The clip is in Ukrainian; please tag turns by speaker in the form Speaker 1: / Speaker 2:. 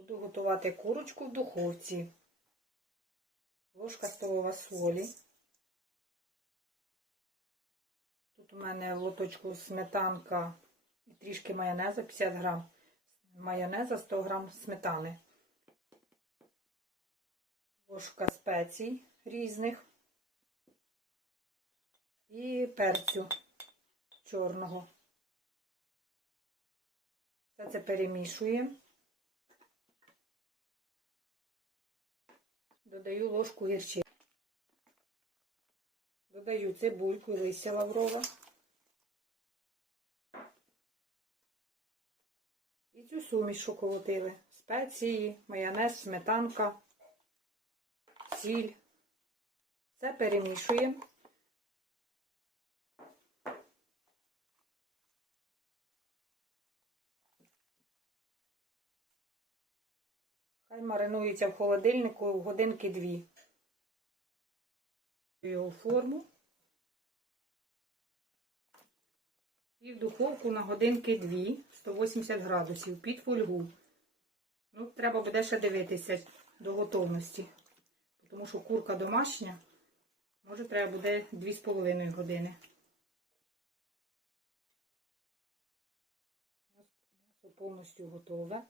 Speaker 1: Буду готувати курочку в духовці. Ложка столова солі. Тут у мене лоточку сметанка і трішки майонезу, 50 грам майонеза, 100 грам сметани. Ложка спецій різних і перцю чорного. Все це перемішуємо. Додаю ложку гірчиці. Додаю цибульку і листя лаврова. І цю суміш, що колотили. Спеції, майонез, сметанка, сіль. Все перемішуємо. Хай маринується в холодильнику годинки дві. Його форму. І в духовку на годинки дві, 180 градусів, під фольгу. Ну, треба буде ще дивитися до готовності. Тому що курка домашня, може треба буде 2,5 години. Повністю готове.